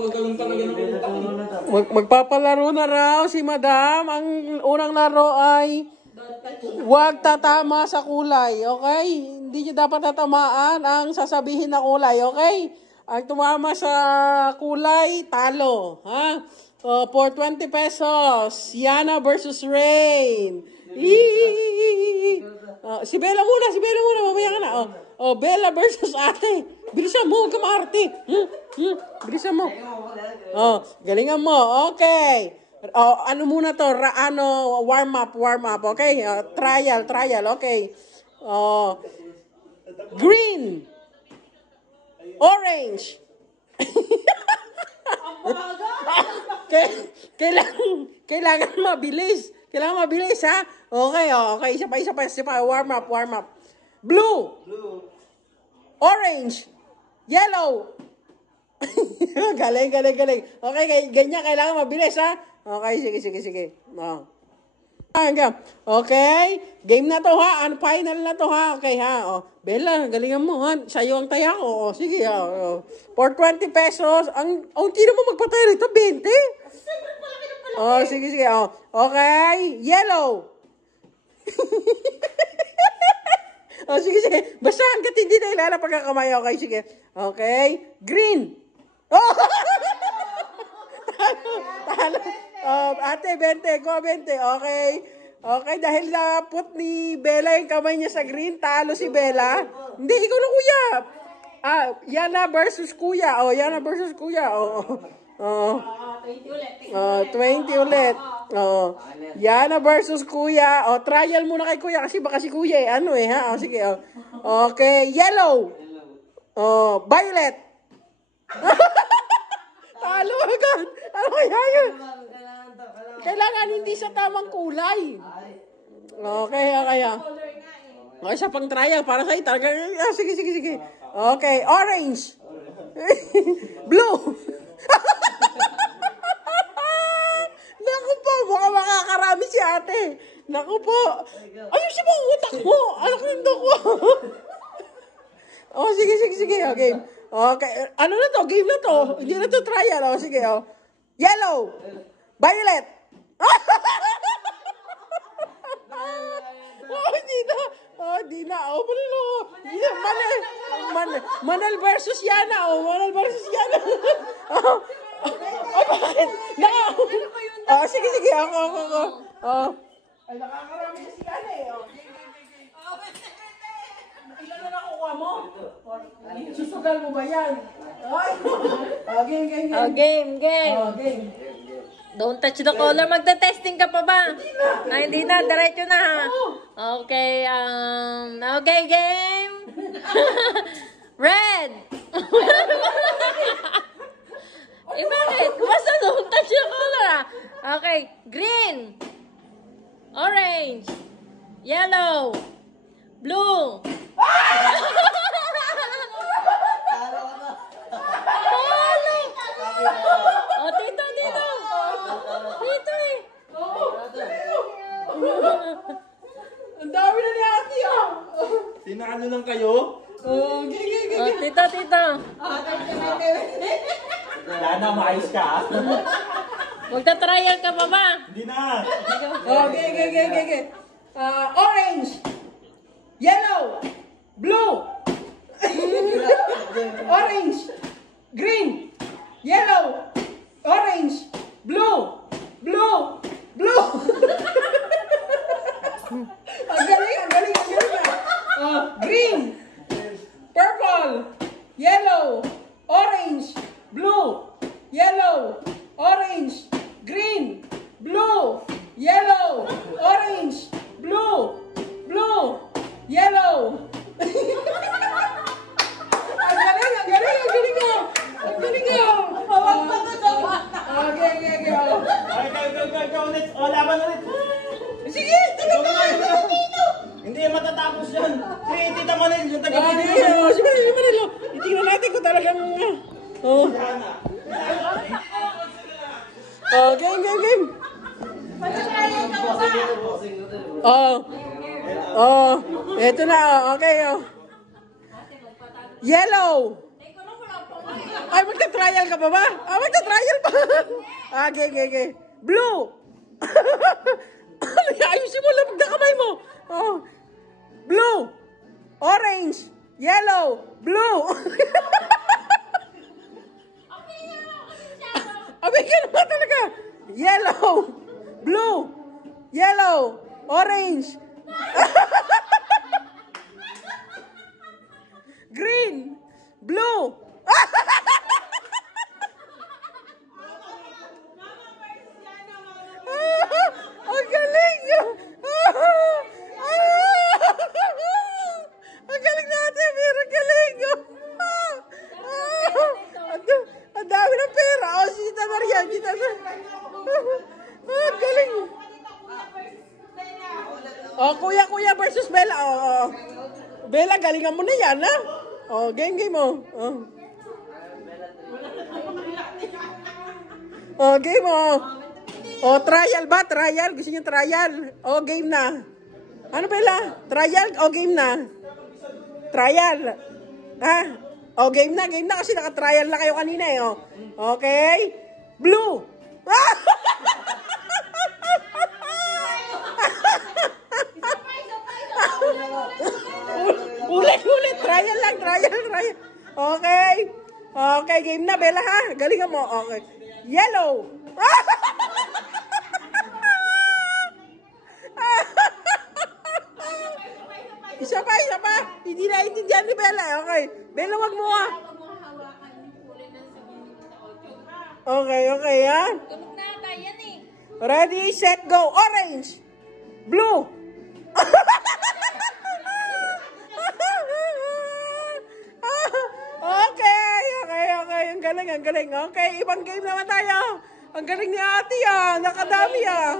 napakagalang talaga ng utak. Magpapalaro na raw si Madam. Ang unang laro ay huwag tatama sa kulay, okay? Hindi nyo dapat tatamaan ang sasabihin na kulay, okay? Ang tumama sa kulay, talo, ha? For 20 pesos, Yana versus Rain. Si Bella muna, mamaya ka na. Bella versus ate. Bilisan mo, huwag ka maarte. Bilisan mo. Galingan mo, okay. Ano muna to? Warm up, okay? Trial, okay. Green. Orange. Kailangan mabilis. Ha? Okay. Isa pa. Warm up. Blue. Orange. Yellow. Galing. Okay, ganyan. Kailangan mabilis, ha? Okay, sige. Okay. Game na to, ha? Final na to, ha? Okay, ha? Bella, galingan mo, ha? Sa'yo ang taya ko. Sige, for 20 pesos, hindi naman magpatay rito, 20. Sige. Okay. Yellow. Sige. Basta hanggat hindi na ilalapag ang kamay. Okay, sige. Okay. Green. Talo. Ate, 20. Go, 20. Okay, dahil naput ni Bella yung kamay niya sa green, talo si Bella. Hindi, ikaw na kuya. Yana versus kuya. Yana versus kuya. 20 ulit. Yana versus kuya. Trial muna kay kuya kasi baka si kuya ha? Sige. Okay, yellow. Violet. Talo agad. Ano kaya yun? Kailangan hindi sa tamang kulay. Okay. Okay, sa pang trial para sa'yo talaga. Sige. Okay, orange. Blue. Naku po, baka makakarami si ate. Naku po. Ayusin mo ang utak mo. Anak nindo ko. Sige. Okay. Ano na to? Game na to. Hindi na to trial. Sige. Yellow. Violet. Di na. Manal versus Yana. Bakit? Sige. Ako. Ay, nakakarami na si Yana Ilan na nakukuha mo? Susugal mo ba yan? Game. Don't touch the color. Magta-testing ka pa ba? Hindi na. Diretso na, ha? Okay, okay, game. Red. Bakit? Basta don't touch the color, ha? Okay, green. Orange. Yellow. Blue. Tito. Dito Ang dami na ni ate, Tinalo lang kayo? Tito. Lana, maayos ka, Magta-trial ka pa ba? Hindi na. Okay. Orange. Yellow. Blue. Orange. Green. Yellow. Orange. Blue. Ang galing. Green. Purple. Yellow. Orange. Blue. Yellow. Orange. Green. Blue. Yellow. Orange. Blue. Yellow. Ang galing. Okay. Ulit. Laban ulit. Sige, talaga. Hindi matatapos yan. Si Tita Manil, yung taga-video. Si Manil. Itingnan natin kung talagang... Game. Eto na. Okay. Yellow. Ay, magta-trial ka pa ba? Ah, magta-trial pa. Ah, okay. Blue. Ayusin mo, lapag na kamay mo. Oh. Blue. Orange. Yellow. Blue. Abay ka naman talaga. Yellow. Blue. Yellow. Orange. Green. Blue. Ang galing! Ang galing natin, Mir! Ang galing! Ang dami ng pera! O, si Tita Marian! Ang galing! O, kuya versus Bella. O, Bella, galingan mo na yan, ha? O, game mo. O, game mo. O, trial ba? Trial? Gusto niyo trial? O, game na. Ano, Bella? Trial o game na? Trial. Ha? O, game na kasi naka-trial na kayo kanina eh. O. Okay? Blue. Ulit. Trial lang. Okay. Okay, game na, Bella, ha? Galingan mo. Okay. Yellow. Isa pa. Hindi na intindihan ni Bella. Okay. Bella, wag mo, ha? Okay, ha? Tunog na ata yan eh. Ready, set, go. Orange. Blue. Okay. Ang galing. Okay, ibang game naman tayo. Ang galing ni ate, ah. Nakadami, ah.